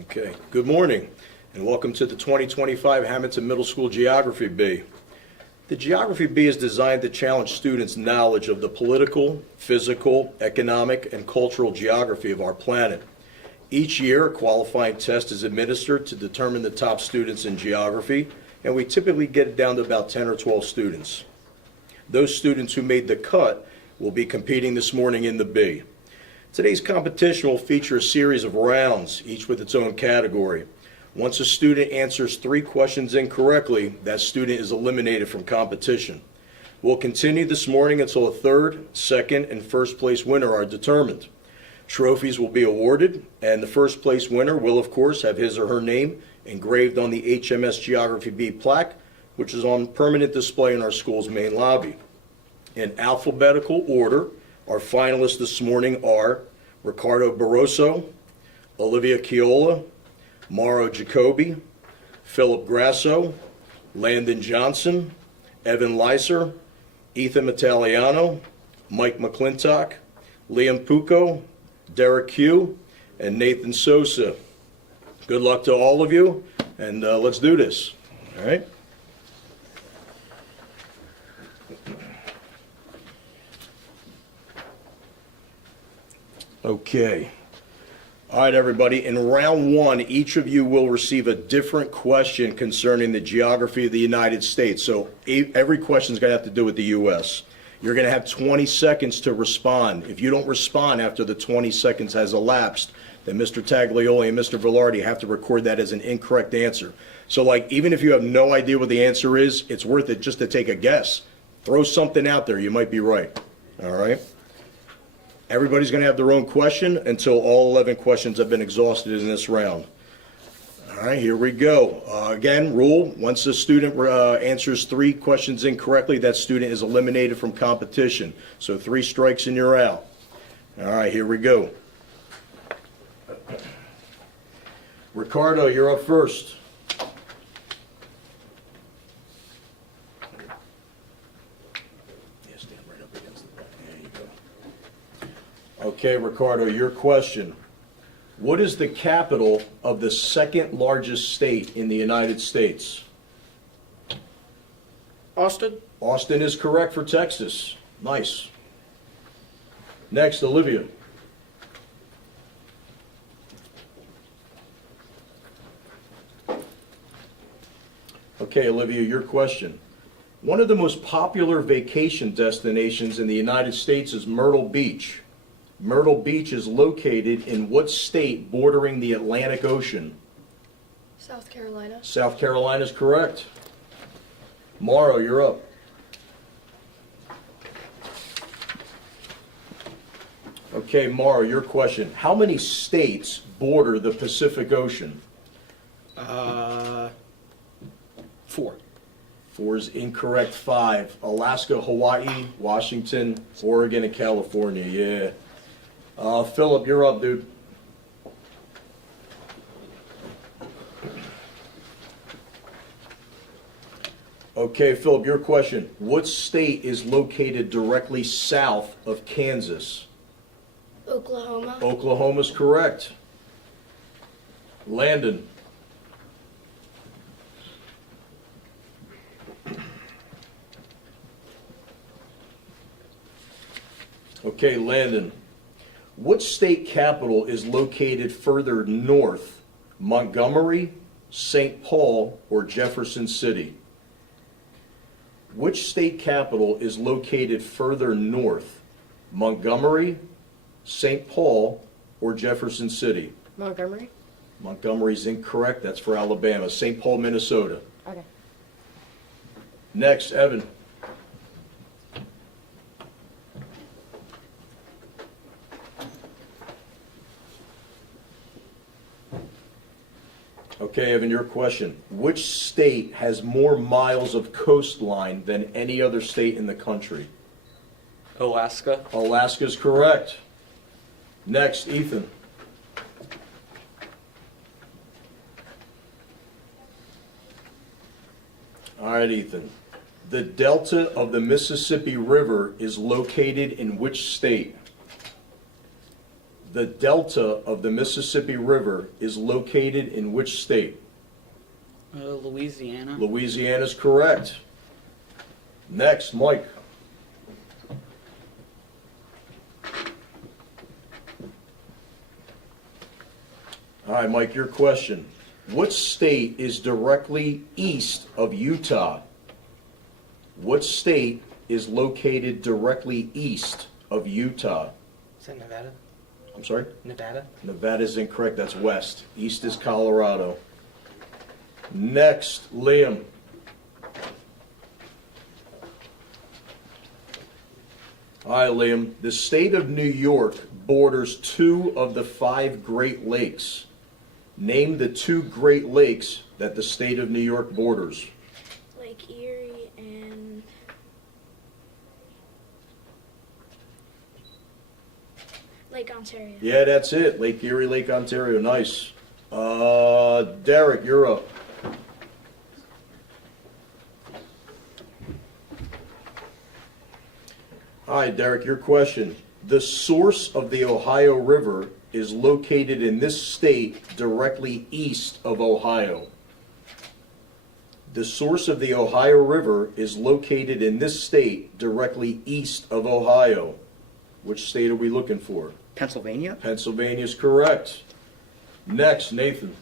Okay, good morning and welcome to the 2025 Hamilton Middle School Geography Bee. The Geography Bee is designed to challenge students' knowledge of the political, physical, economic, and cultural geography of our planet. Each year, a qualifying test is administered to determine the top students in geography, and we typically get it down to about 10 or 12 students. Those students who made the cut will be competing this morning in the Bee. Today's competition will feature a series of rounds, each with its own category. Once a student answers 3 questions incorrectly, that student is eliminated from competition. We'll continue this morning until a third, second, and first place winner are determined. Trophies will be awarded, and the first place winner will, of course, have his or her name engraved on the HMS Geography Bee plaque, which is on permanent display in our school's main lobby. In alphabetical order, our finalists this morning are Ricardo Barroso, Olivia Chiola, Mauro Jacobi, Philip Grasso, Landon Johnson, Evan Leiser, Ethan Italiano, Mike McClintock, Liam Pucco, Derek Hugh, and Nathan Sosa. Good luck to all of you, and let's do this. All right? Okay. All right, everybody. In round 1, each of you will receive a different question concerning the geography of the United States. So every question is going to have to do with the U.S. You're going to have 20 seconds to respond. If you don't respond after the 20 seconds has elapsed, then Mr. Taglioli and Mr. Velarde have to record that as an incorrect answer. So, like, even if you have no idea what the answer is, it's worth it just to take a guess. Throw something out there. You might be right. All right? Everybody's going to have their own question until all 11 questions have been exhausted in this round. All right, here we go. Again, rule, once a student answers 3 questions incorrectly, that student is eliminated from competition. So 3 strikes and you're out. All right, here we go. Ricardo, you're up first. Okay, Ricardo, your question. What is the capital of the 2nd largest state in the United States? Austin. Austin is correct for Texas. Nice. Next, Olivia. Okay, Olivia, your question. One of the most popular vacation destinations in the United States is Myrtle Beach. Myrtle Beach is located in what state bordering the Atlantic Ocean? South Carolina. South Carolina is correct. Mauro, you're up. Okay, Mauro, your question. How many states border the Pacific Ocean? 4. 4 is incorrect. 5. Alaska, Hawaii, Washington, Oregon, and California. Yeah. Philip, you're up, dude. Okay, Philip, your question. What state is located directly south of Kansas? Oklahoma. Oklahoma's correct. Landon. Okay, Landon. What state capital is located further north? Montgomery, St. Paul, or Jefferson City? Which state capital is located further north? Montgomery, St. Paul, or Jefferson City? Montgomery. Montgomery's incorrect. That's for Alabama. St. Paul, Minnesota. Okay. Next, Evan. Okay, Evan, your question. Which state has more miles of coastline than any other state in the country? Alaska. Alaska's correct. Next, Ethan. All right, Ethan. The delta of the Mississippi River is located in which state? The delta of the Mississippi River is located in which state? Louisiana. Louisiana is correct. Next, Mike. All right, Mike, your question. What state is directly east of Utah? What state is located directly east of Utah? Is that Nevada? I'm sorry? Nevada? Nevada is incorrect. That's west. East is Colorado. Next, Liam. Hi, Liam. The state of New York borders 2 of the 5 Great Lakes. Name the 2 Great Lakes that the state of New York borders. Lake Erie and Lake Ontario. Yeah, that's it. Lake Erie, Lake Ontario. Nice. Derek, you're up. Hi, Derek, your question. The source of the Ohio River is located in this state directly east of Ohio. The source of the Ohio River is located in this state directly east of Ohio. Which state are we looking for? Pennsylvania? Pennsylvania is correct. Next, Nathan.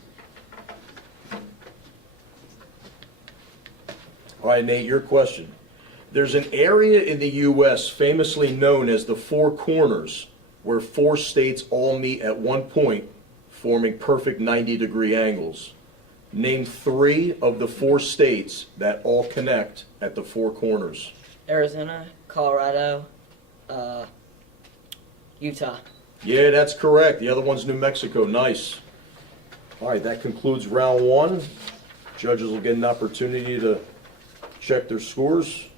All right, Nate, your question. There's an area in the U.S. famously known as the Four Corners, where 4 states all meet at one point, forming perfect 90-degree angles. Name 3 of the 4 states that all connect at the Four Corners. Arizona, Colorado, Utah. Yeah, that's correct. The other one's New Mexico. Nice. All right, that concludes round 1. Judges will get an opportunity to check their scores.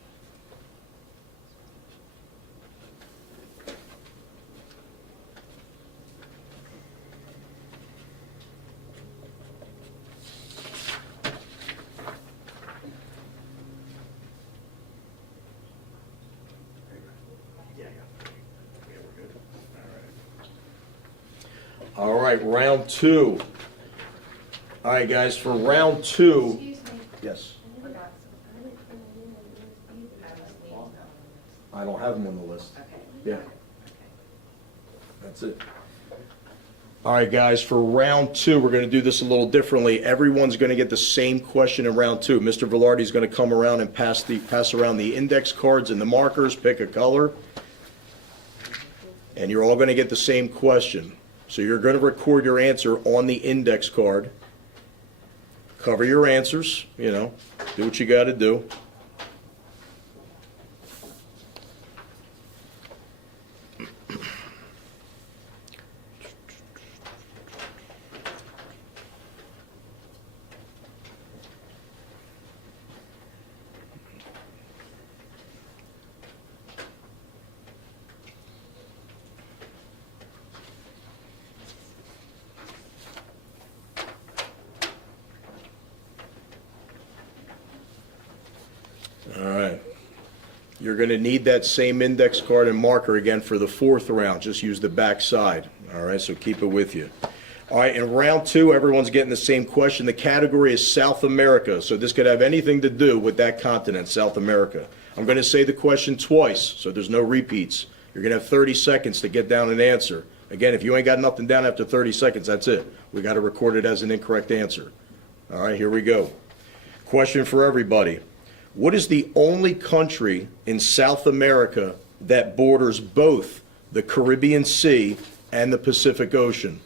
All right, round 2. All right, guys, for round 2. Excuse me. Yes, I didn't I don't have them on the list. Okay. Yeah. That's it. All right, guys, for round 2, we're going to do this a little differently. Everyone's going to get the same question in round 2. Mr. Velarde is going to come around and pass around the index cards and the markers, pick a color, and you're all going to get the same question. So you're going to record your answer on the index card. Cover your answers, do what you got to do. All right. You're going to need that same index card and marker again for the 4th round. Just use the back side. All right, so keep it with you. All right, in round 2, everyone's getting the same question. The category is South America, so this could have anything to do with that continent, South America. I'm going to say the question twice, so there's no repeats. You're going to have 30 seconds to get down an answer. Again, if you ain't got nothing down after 30 seconds, that's it. We got to record it as an incorrect answer. All right, here we go. Question for everybody. What is the only country in South America that borders both the Caribbean Sea and the Pacific Ocean?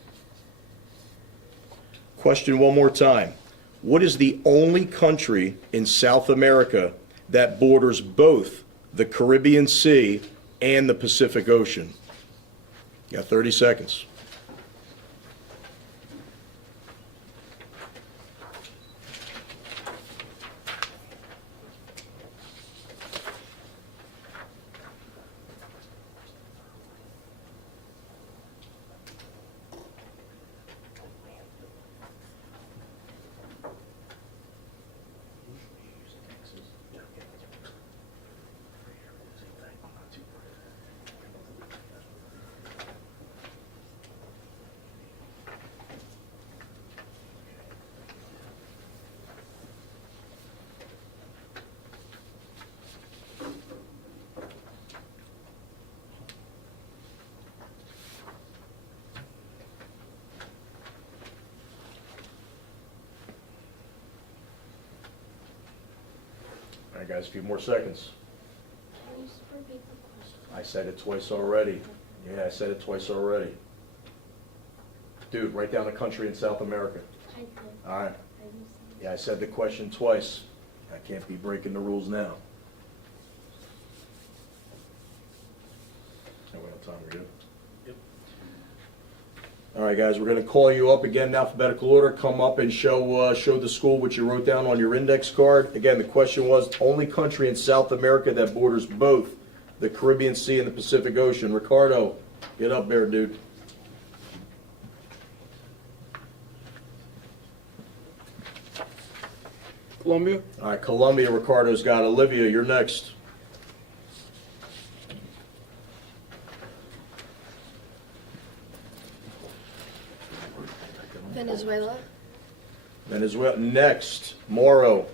Question one more time. What is the only country in South America that borders both the Caribbean Sea and the Pacific Ocean? You got 30 seconds. right, guys, a few more seconds. I said it twice already. Yeah, I said it twice already. Dude, write down the country in South America. All right. Yeah, I said the question twice. I can't be breaking the rules now. Oh, we have time, we're good? Yep. All right, guys, we're going to call you up again in alphabetical order. Come up and show the school what you wrote down on your index card. Again, the question was, only country in South America that borders both the Caribbean Sea and the Pacific Ocean. Ricardo, get up there, dude. Colombia. All right, Colombia, Ricardo's got. Olivia, you're next. Venezuela. Venezuela. Next, Moro.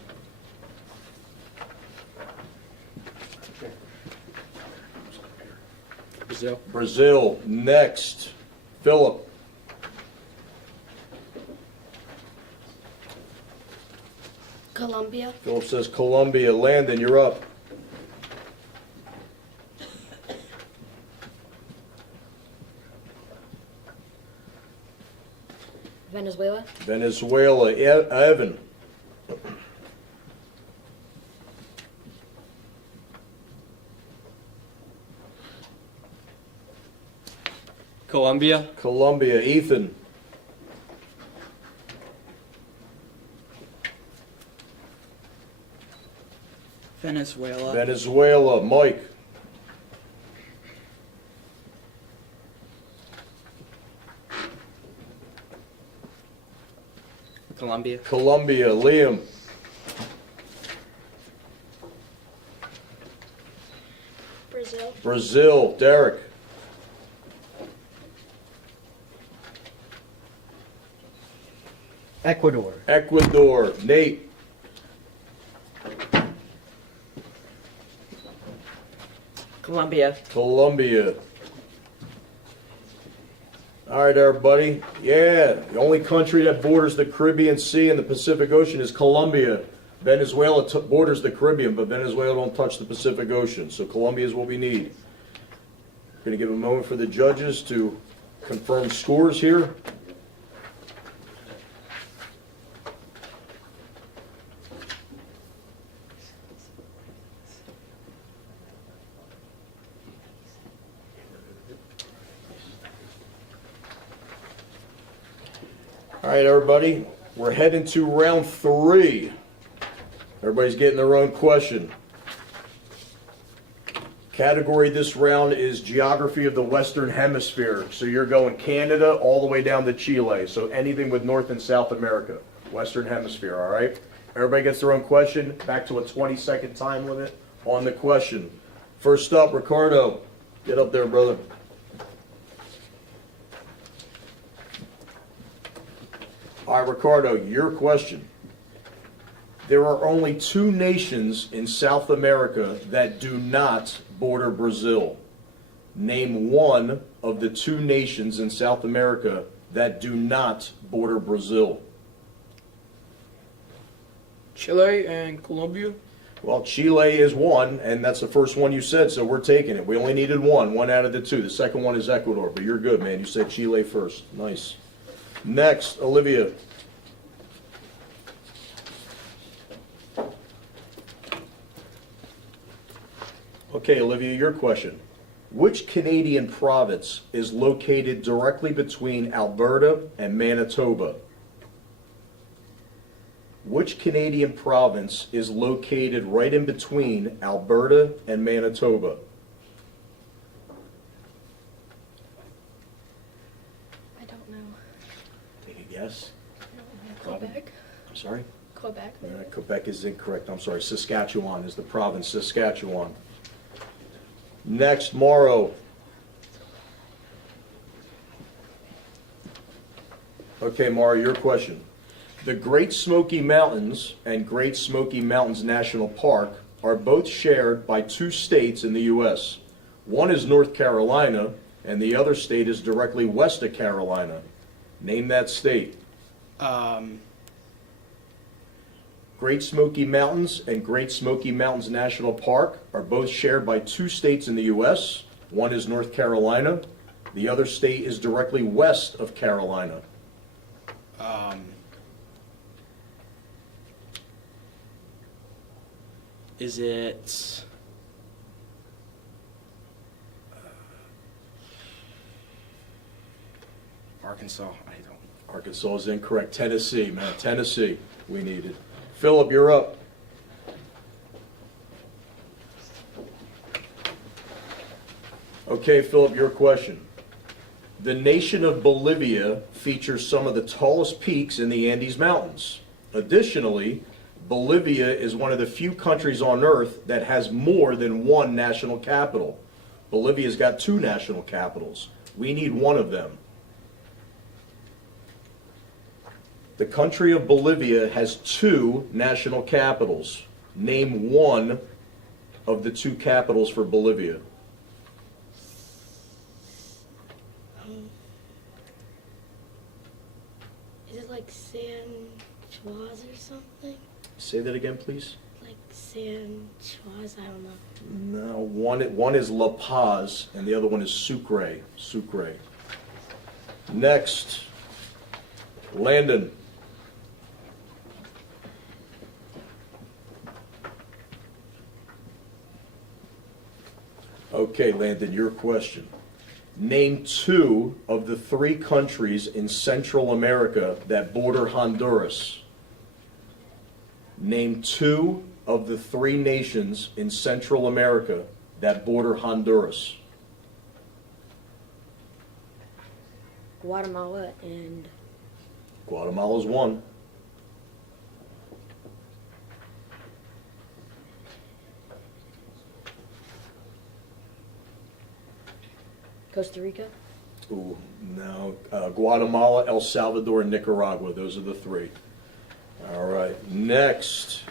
Brazil. Brazil. Next, Philip. Colombia. Philip says Colombia. Landon, you're up. Venezuela. Venezuela. Evan. Colombia. Colombia. Ethan. Venezuela. Venezuela. Mike. Colombia. Colombia. Liam. Brazil. Brazil. Derek. Ecuador. Ecuador. Nate. Colombia. Colombia. All right, everybody. Yeah, the only country that borders the Caribbean Sea and the Pacific Ocean is Colombia. Venezuela borders the Caribbean, but Venezuela don't touch the Pacific Ocean. So Colombia is what we need. Going to give a moment for the judges to confirm scores here. All right, everybody, we're heading to round 3. Everybody's getting their own question. Category this round is geography of the Western Hemisphere. So you're going Canada all the way down to Chile. So anything with North and South America, Western Hemisphere, all right? Everybody gets their own question. Back to a 20-second time limit on the question. First up, Ricardo. Get up there, brother. All right, Ricardo, your question. There are only 2 nations in South America that do not border Brazil. Name one of the 2 nations in South America that do not border Brazil. Chile and Colombia. Well, Chile is one, and that's the first one you said, so we're taking it. We only needed one out of the 2. The second one is Ecuador, but you're good, man. You said Chile first. Nice. Next, Olivia. Okay, Olivia, your question. Which Canadian province is located directly between Alberta and Manitoba? Which Canadian province is located right in between Alberta and Manitoba? I don't know. Take a guess. Quebec. I'm sorry? Quebec. Quebec is incorrect. I'm sorry. Saskatchewan is the province, Saskatchewan. Next, Morrow. Okay, Morrow, your question. The Great Smoky Mountains and Great Smoky Mountains National Park are both shared by 2 states in the U.S. One is North Carolina, and the other state is directly west of Carolina. Name that state. Great Smoky Mountains and Great Smoky Mountains National Park are both shared by two states in the U.S. One is North Carolina. The other state is directly west of Carolina. Is it Arkansas? I don't. Arkansas is incorrect. Tennessee, man. Tennessee, we needed. Philip, you're up. Okay, Philip, your question. The nation of Bolivia features some of the tallest peaks in the Andes Mountains. Additionally, Bolivia is one of the few countries on earth that has more than one national capital. Bolivia's got two national capitals. We need one of them. The country of Bolivia has two national capitals. Name one of the two capitals for Bolivia. Is it like San Chuas or something? Say that again, please. Like San Chuas, I don't know. No, one is La Paz and the other one is Sucre. Sucre. Next, Landon. Okay, Landon, your question. Name two of the three countries in Central America that border Honduras. Name two of the three nations in Central America that border Honduras. Guatemala and Guatemala's one. Costa Rica. Ooh, no. Guatemala, El Salvador, and Nicaragua. Those are the three. All right. Next,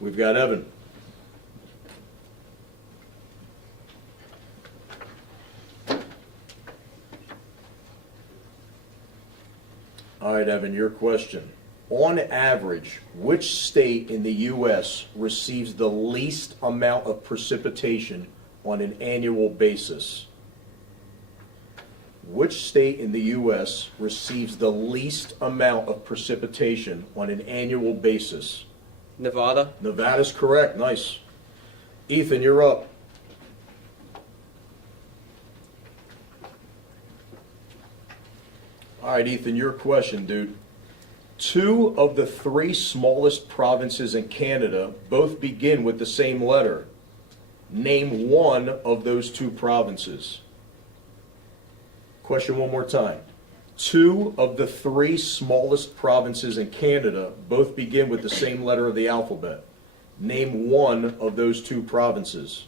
we've got Evan. All right, Evan, your question. On average, which state in the U.S. receives the least amount of precipitation on an annual basis? Which state in the U.S. receives the least amount of precipitation on an annual basis? Nevada? Nevada's correct. Nice. Ethan, you're up. All right, Ethan, your question, dude. Two of the three smallest provinces in Canada both begin with the same letter. Name one of those two provinces. Question one more time. Two of the three smallest provinces in Canada both begin with the same letter of the alphabet. Name one of those two provinces.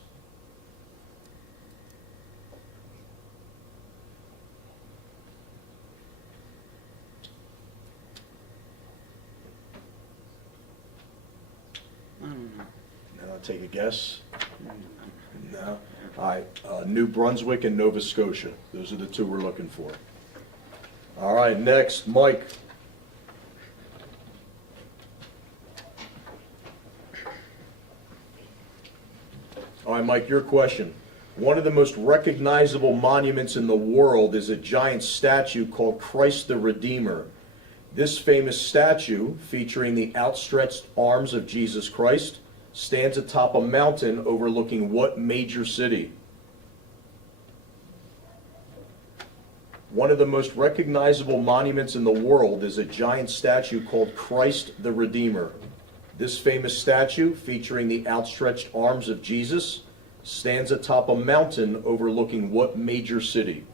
I don't know. Now, take a guess. No. All right. New Brunswick and Nova Scotia. Those are the two we're looking for. All right. Next, Mike. All right, Mike, your question. One of the most recognizable monuments in the world is a giant statue called Christ the Redeemer. This famous statue, featuring the outstretched arms of Jesus Christ, stands atop a mountain overlooking what major city? One of the most recognizable monuments in the world is a giant statue called Christ the Redeemer. This famous statue, featuring the outstretched arms of Jesus, stands atop a mountain overlooking what major city?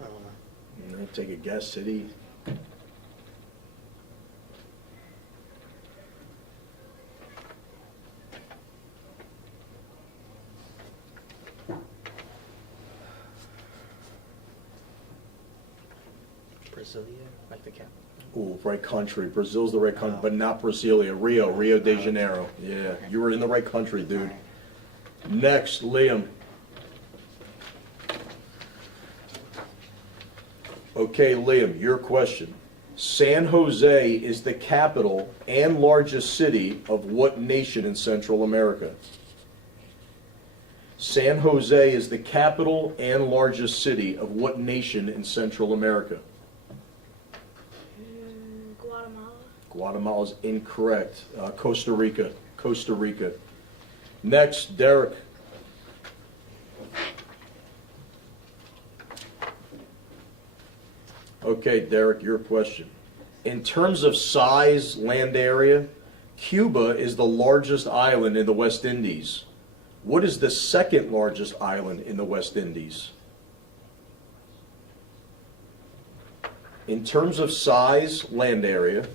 I don't know. Take a guess, city. Brasilia, like the capital. Ooh, right country. Brazil's the right country, but not Brasilia. Rio de Janeiro. Yeah, you were in the right country, dude. Next, Liam. Okay, Liam, your question. San Jose is the capital and largest city of what nation in Central America? San Jose is the capital and largest city of what nation in Central America? Guatemala. Guatemala is incorrect. Costa Rica. Costa Rica. Next, Derek. Okay, Derek, your question. In terms of size, land area, Cuba is the largest island in the West Indies. What is the second largest island in the West Indies? In terms of size, land area,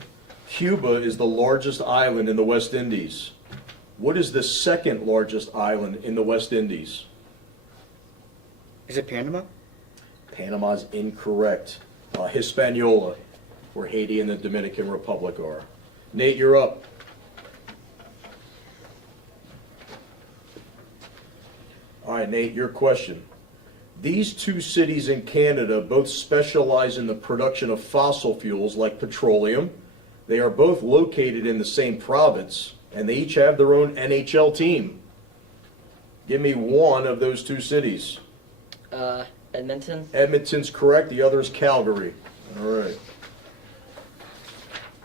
Cuba is the largest island in the West Indies. What is the second largest island in the West Indies? Is it Panama? Panama is incorrect. Hispaniola, where Haiti and the Dominican Republic are. Nate, you're up. All right, Nate, your question. These two cities in Canada both specialize in the production of fossil fuels like petroleum. They are both located in the same province, and they each have their own NHL team. Give me one of those two cities. Edmonton? Edmonton's correct, the other is Calgary. All right.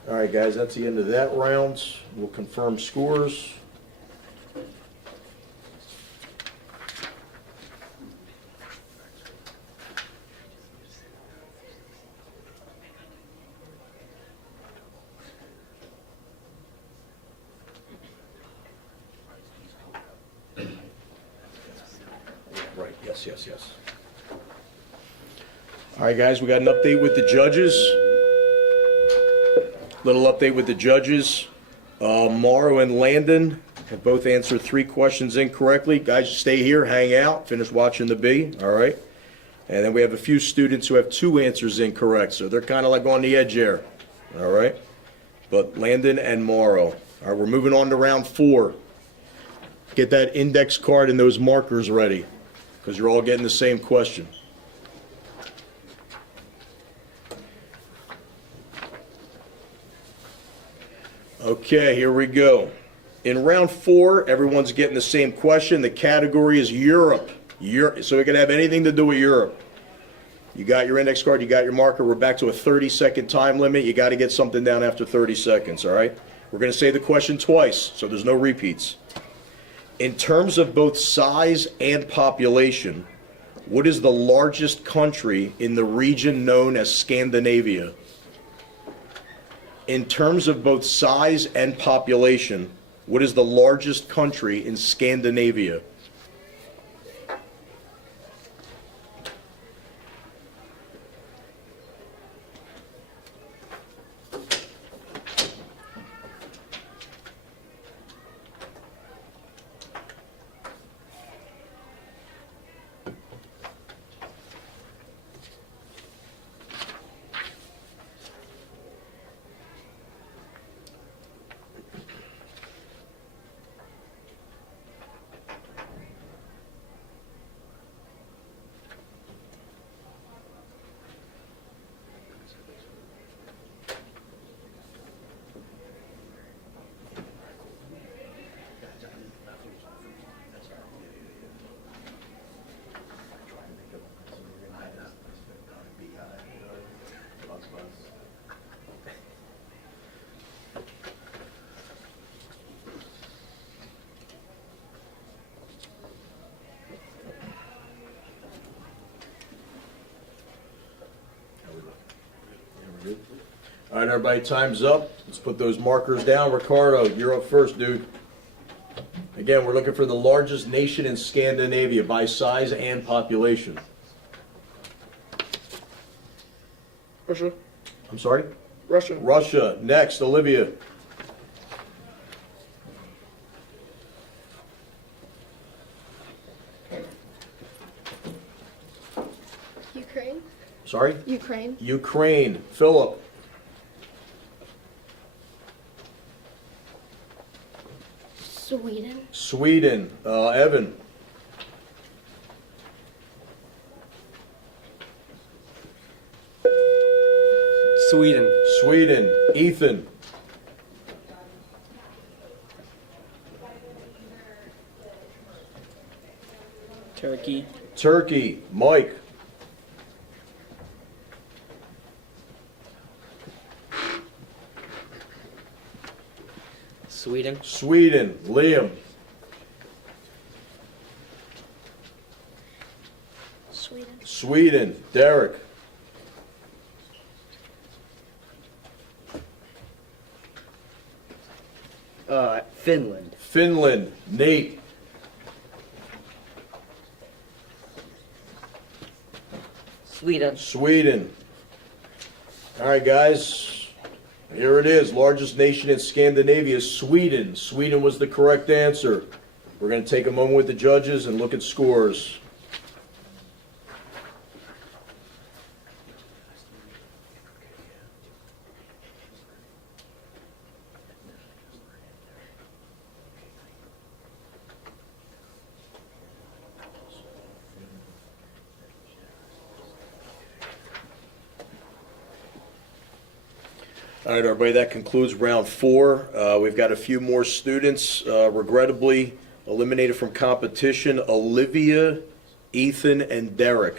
All right, guys, that's the end of that round. We'll confirm scores. Right, yes. All right, guys, we got an update with the judges. Little update with the judges. Morrow and Landon have both answered 3 questions incorrectly. Guys, stay here, hang out, finish watching the bee, all right? And then we have a few students who have 2 answers incorrect, so they're kind of like on the edge there, all right? But Landon and Morrow. All right, we're moving on to round 4. Get that index card and those markers ready, because you're all getting the same question. Okay, here we go. In round 4, everyone's getting the same question. The category is Europe. So it can have anything to do with Europe. You got your index card, you got your marker. We're back to a 30-second time limit. You got to get something down after 30 seconds, all right? We're going to say the question twice, so there's no repeats. In terms of both size and population, what is the largest country in the region known as Scandinavia? In terms of both size and population, what is the largest country in Scandinavia? All right, everybody, time's up. Let's put those markers down. Ricardo, you're up first, dude. Again, we're looking for the largest nation in Scandinavia by size and population. Russia. I'm sorry? Russia. Russia. Next, Olivia. Ukraine. Sorry? Ukraine. Ukraine. Philip. Sweden. Sweden. Evan. Sweden. Sweden. Ethan. Turkey. Turkey. Mike. Sweden. Sweden. Liam. Sweden. Sweden. Derek. Finland. Finland. Nate. Sweden. Sweden. All right, guys. Here it is. Largest nation in Scandinavia is Sweden. Sweden was the correct answer. We're going to take a moment with the judges and look at scores. All right, everybody, that concludes round 4. We've got a few more students, regrettably eliminated from competition: Olivia, Ethan, and Derek.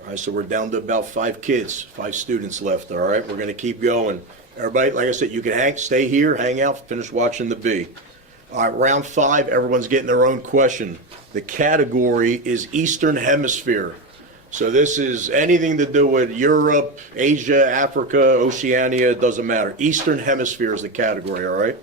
All right, so we're down to about 5 kids, 5 students left. All right, we're going to keep going. Everybody, like I said, you can stay here, hang out, finish watching the Bee. All right, round 5, everyone's getting their own question. The category is Eastern Hemisphere. So this is anything to do with Europe, Asia, Africa, Oceania, it doesn't matter. Eastern Hemisphere is the category, all right?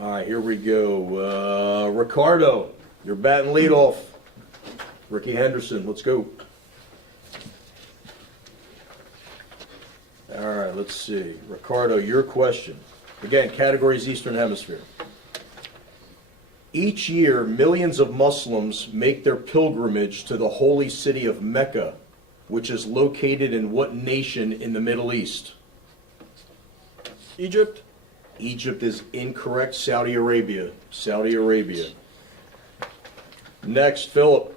All right, here we go. Ricardo, you're batting leadoff. Ricky Henderson, let's go. All right, let's see. Ricardo, your question. Again, category is Eastern Hemisphere. Each year, millions of Muslims make their pilgrimage to the holy city of Mecca, which is located in what nation in the Middle East? Egypt. Egypt is incorrect. Saudi Arabia. Saudi Arabia. Next, Philip.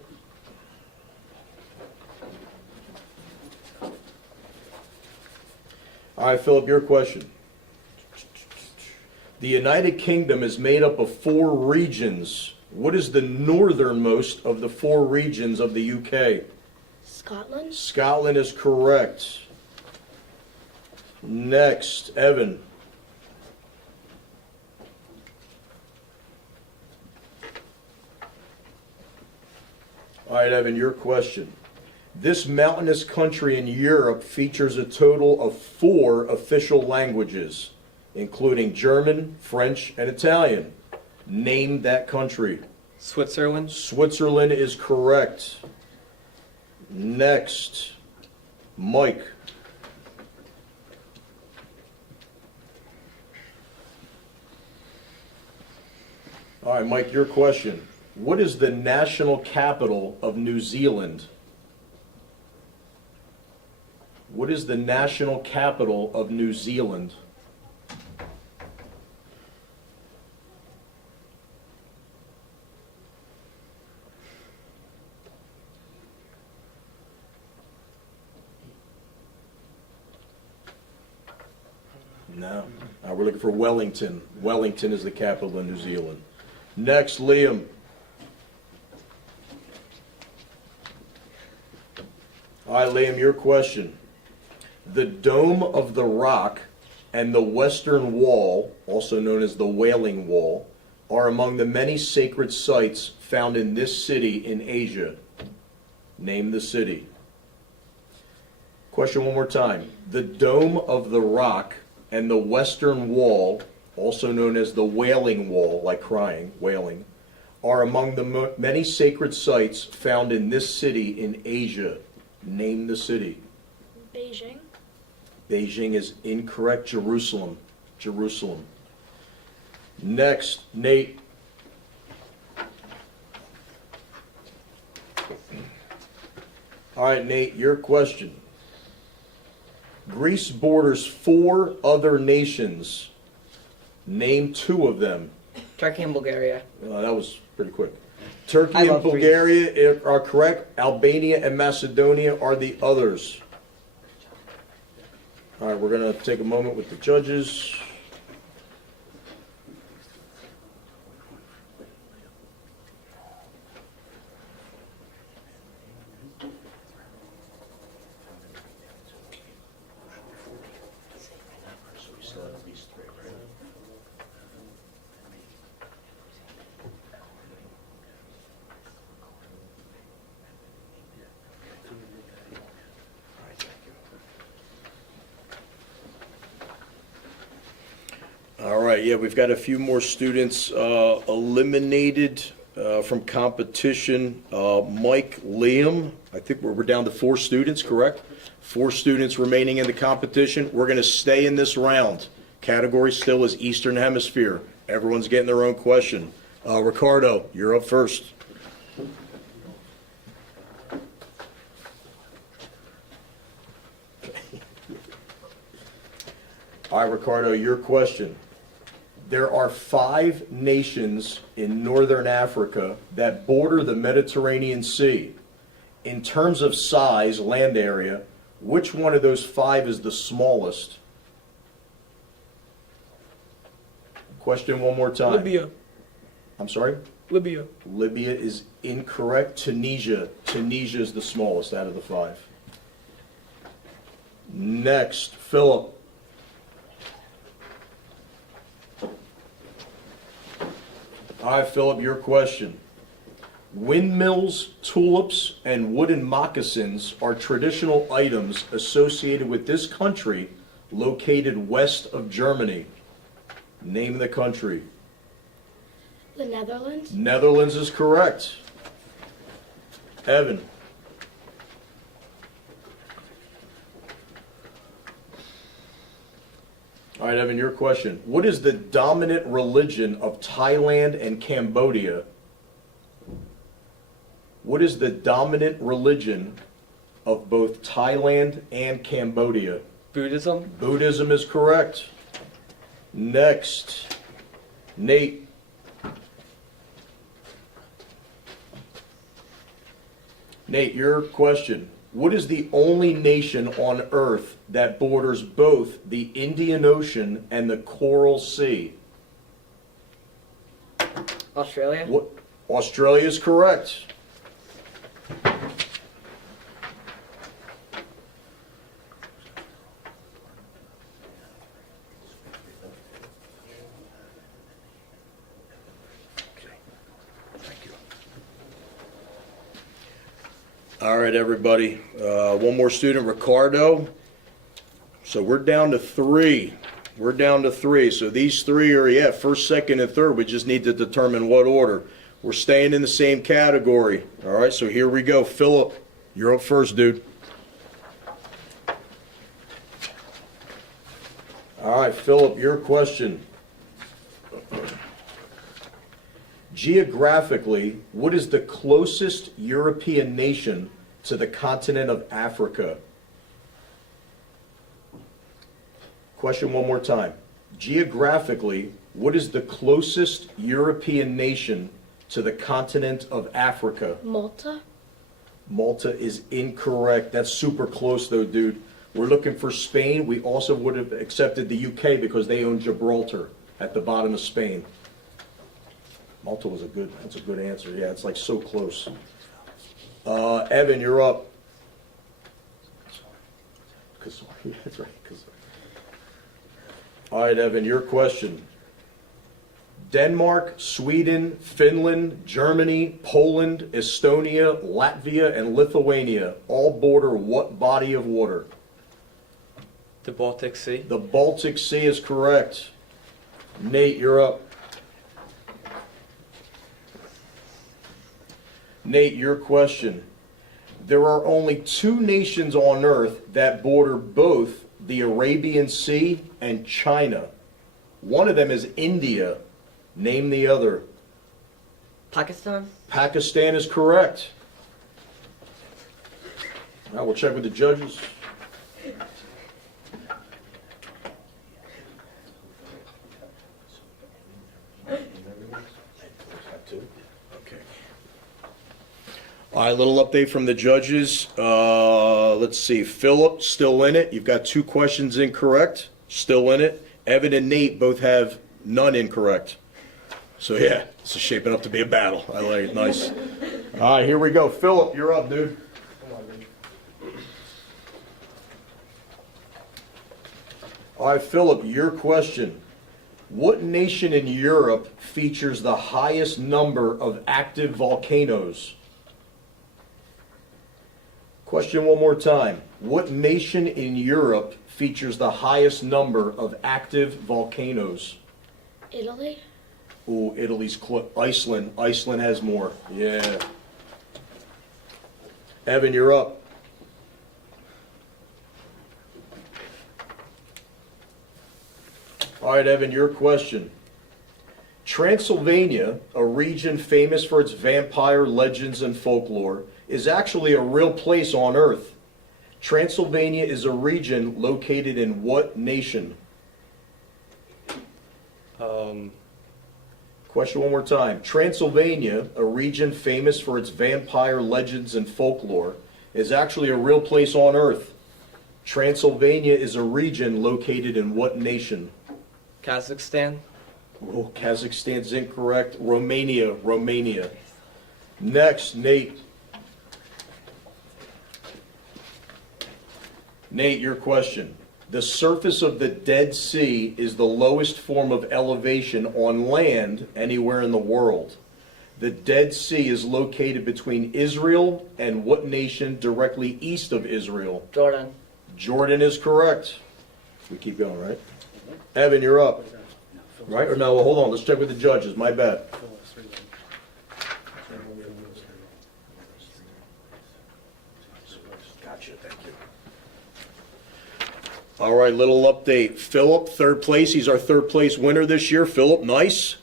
All right, Philip, your question. The United Kingdom is made up of 4 regions. What is the northernmost of the 4 regions of the UK? Scotland. Scotland is correct. Next, Evan. All right, Evan, your question. This mountainous country in Europe features a total of 4 official languages, including German, French, and Italian. Name that country. Switzerland. Switzerland is correct. Next, Mike. All right, Mike, your question. What is the national capital of New Zealand? What is the national capital of New Zealand? No. We're looking for Wellington. Wellington is the capital of New Zealand. Next, Liam. All right, Liam, your question. The Dome of the Rock and the Western Wall, also known as the Wailing Wall, are among the many sacred sites found in this city in Asia. Name the city. Question one more time. The Dome of the Rock and the Western Wall, also known as the Wailing Wall, like crying, wailing, are among the many sacred sites found in this city in Asia. Name the city. Beijing. Beijing is incorrect. Jerusalem. Jerusalem. Next, Nate. All right, Nate, your question. Greece borders 4 other nations. Name 2 of them. Turkey and Bulgaria. That was pretty quick. Turkey I and love Greece. Bulgaria are correct. Albania and Macedonia are the others. All right, we're going to take a moment with the judges. All right, yeah, we've got a few more students eliminated from competition. Mike, Liam, I think we're down to 4 students, correct? 4 students remaining in the competition. We're going to stay in this round. Category still is Eastern Hemisphere. Everyone's getting their own question. Ricardo, you're up first. All right, Ricardo, your question. There are 5 nations in northern Africa that border the Mediterranean Sea. In terms of size, land area, which one of those 5 is the smallest? Question one more time. Libya. I'm sorry? Libya. Libya is incorrect. Tunisia. Tunisia is the smallest out of the 5. Next, Philip. All right, Philip, your question. Windmills, tulips, and wooden moccasins are traditional items associated with this country located west of Germany. Name the country. The Netherlands. Netherlands is correct. Evan. All right, Evan, your question. What is the dominant religion of Thailand and Cambodia? What is the dominant religion of both Thailand and Cambodia? Buddhism. Buddhism is correct. Next, Nate. Nate, your question. What is the only nation on Earth that borders both the Indian Ocean and the Coral Sea? Australia. What? Australia is correct. All right, everybody. One more student, Ricardo. So we're down to 3. We're down to 3. So these 3 are, first, second, and third. We just need to determine what order. We're staying in the same category. All right, so here we go. Philip, you're up first, dude. All right, Philip, your question. Geographically, what is the closest European nation to the continent of Africa? Question one more time. Geographically, what is the closest European nation to the continent of Africa? Malta. Malta is incorrect. That's super close though, dude. We're looking for Spain. We also would have accepted the UK because they own Gibraltar at the bottom of Spain. Malta was that's a good answer. Yeah, it's like so close. Evan, you're up. That's right. All right, Evan, your question. Denmark, Sweden, Finland, Germany, Poland, Estonia, Latvia, and Lithuania all border what body of water? The Baltic Sea. The Baltic Sea is correct. Nate, you're up. Nate, your question. There are only 2 nations on Earth that border both the Arabian Sea and China. One of them is India. Name the other. Pakistan. Pakistan is correct. All right, we'll check with the judges. Okay. All right, little update from the judges. Let's see, Philip, still in it. You've got 2 questions incorrect, still in it. Evan and Nate both have none incorrect. So yeah, this is shaping up to be a battle. I like it, nice. All right, here we go. Philip, you're up, dude. All right, Philip, your question. What nation in Europe features the highest number of active volcanoes? Question one more time. What nation in Europe features the highest number of active volcanoes? Italy? Ooh, Iceland. Iceland has more. Yeah. Evan, you're up. All right, Evan, your question. Transylvania, a region famous for its vampire legends and folklore, is actually a real place on Earth. Transylvania is a region located in what nation? Question one more time. Transylvania, a region famous for its vampire legends and folklore, is actually a real place on Earth. Transylvania is a region located in what nation? Kazakhstan. Oh, Kazakhstan's incorrect. Romania. Next, Nate. Nate, your question. The surface of the Dead Sea is the lowest form of elevation on land anywhere in the world. The Dead Sea is located between Israel and what nation directly east of Israel? Jordan. Jordan is correct. We keep going, right? Evan, you're up. Right? Or no, hold on. Let's check with the judges. My bad. Gotcha. Thank you. All right, little update. Philip, 3rd place. He's our 3rd place winner this year. Philip, nice.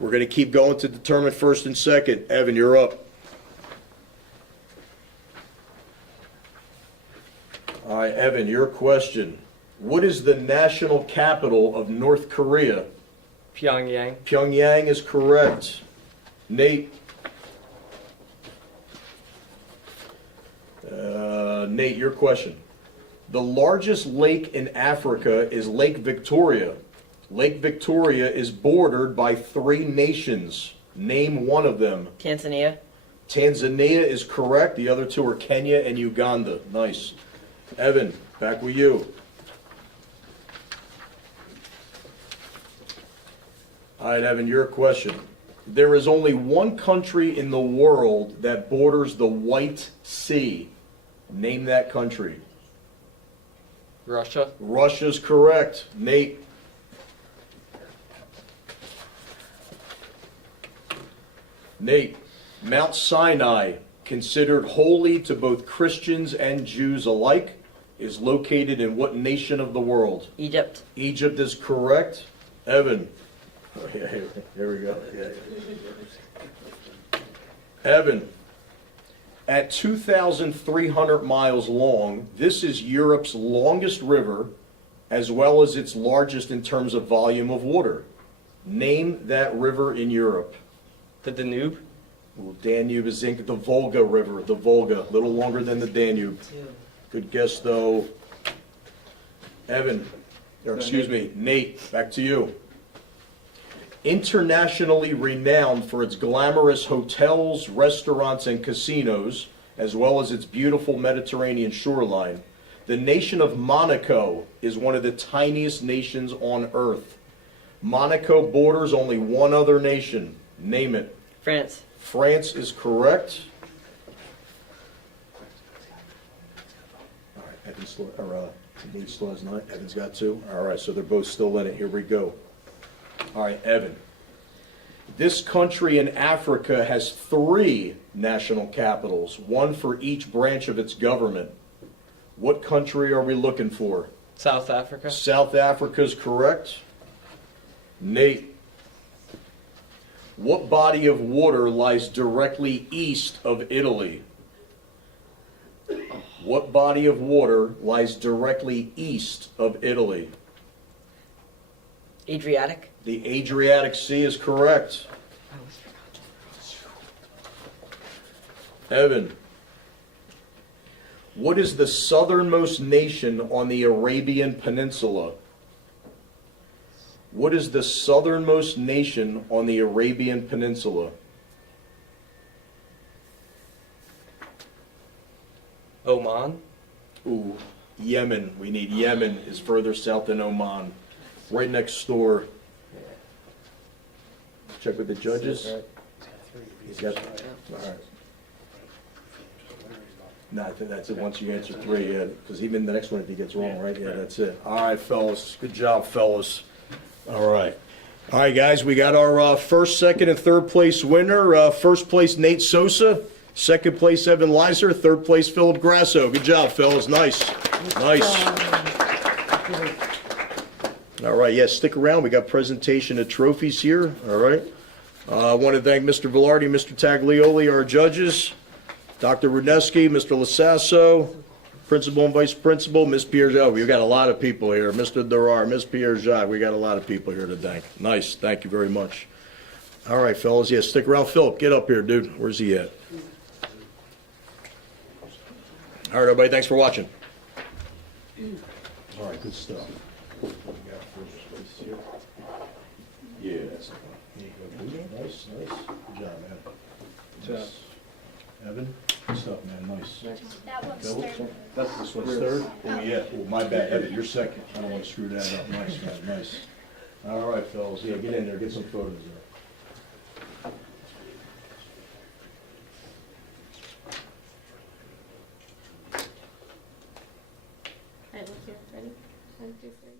We're going to keep going to determine 1st and 2nd. Evan, you're up. All right, Evan, your question. What is the national capital of North Korea? Pyongyang. Pyongyang is correct. Nate. Nate, your question. The largest lake in Africa is Lake Victoria. Lake Victoria is bordered by 3 nations. Name one of them. Tanzania. Tanzania is correct. The other 2 are Kenya and Uganda. Nice. Evan, back with you. All right, Evan, your question. There is only one country in the world that borders the White Sea. Name that country. Russia. Russia's correct. Nate. Nate, Mount Sinai, considered holy to both Christians and Jews alike, is located in what nation of the world? Egypt. Egypt is correct. Evan. Oh, yeah, here we go. Yeah. Evan, at 2,300 miles long, this is Europe's longest river, as well as its largest in terms of volume of water. Name that river in Europe. The Danube. Well, Danube is in the Volga River, the Volga, a little longer than the Danube. Good guess, though. Evan, or excuse me, Nate, back to you. Internationally renowned for its glamorous hotels, restaurants, and casinos, as well as its beautiful Mediterranean shoreline, the nation of Monaco is one of the tiniest nations on Earth. Monaco borders only one other nation. Name it. France. France is correct. All right, Nate still has 9. Evan's got 2. All right, so they're both still in it. Here we go. All right, Evan. This country in Africa has 3 national capitals, one for each branch of its government. What country are we looking for? South Africa. South Africa is correct. Nate. What body of water lies directly east of Italy? What body of water lies directly east of Italy? Adriatic. The Adriatic Sea is correct. Evan. What is the southernmost nation on the Arabian Peninsula? What is the southernmost nation on the Arabian Peninsula? Oman. Ooh, Yemen. We need Yemen is further south than Oman. Right next door. Check with the judges. He's got, all right. No, I think that's it, once you answer three, yeah, because even the next one, if he gets wrong, right? Yeah, that's it. All right, fellas, good job, fellas. All right. All right, guys, we got our first, second, and third place winner. First place, Nate Sosa. Second place, Evan Leiser. Third place, Philip Grasso. Good job, fellas, nice. Nice. All right, yeah, stick around. We got presentation of trophies here, all right? I want to thank Mr. Velarde, Mr. Taglioli, our judges, Dr. Rudeski, Mr. Lasasso, Principal and Vice Principal, Ms. Pierre-Jacques. We've got a lot of people here. Mr. Durar, Ms. Pierre-Jacques. We got a lot of people here to thank. Nice, thank you very much. All right, fellas, yeah, stick around. Philip, get up here, dude. Where's he at? All right, everybody, thanks for watching. All right, good stuff. What we got first place here? Yeah, that's the one. Nice, nice. Good job, man. Nice. Evan, good stuff, man, nice. That one's Philip? third. This one's third? Oh, yeah, oh, my bad, Evan, you're second. I don't want to screw that up. Nice, man, nice. All right, fellas, yeah, get in there, get some photos there. Alright, look here. Ready? 1, 2, 3.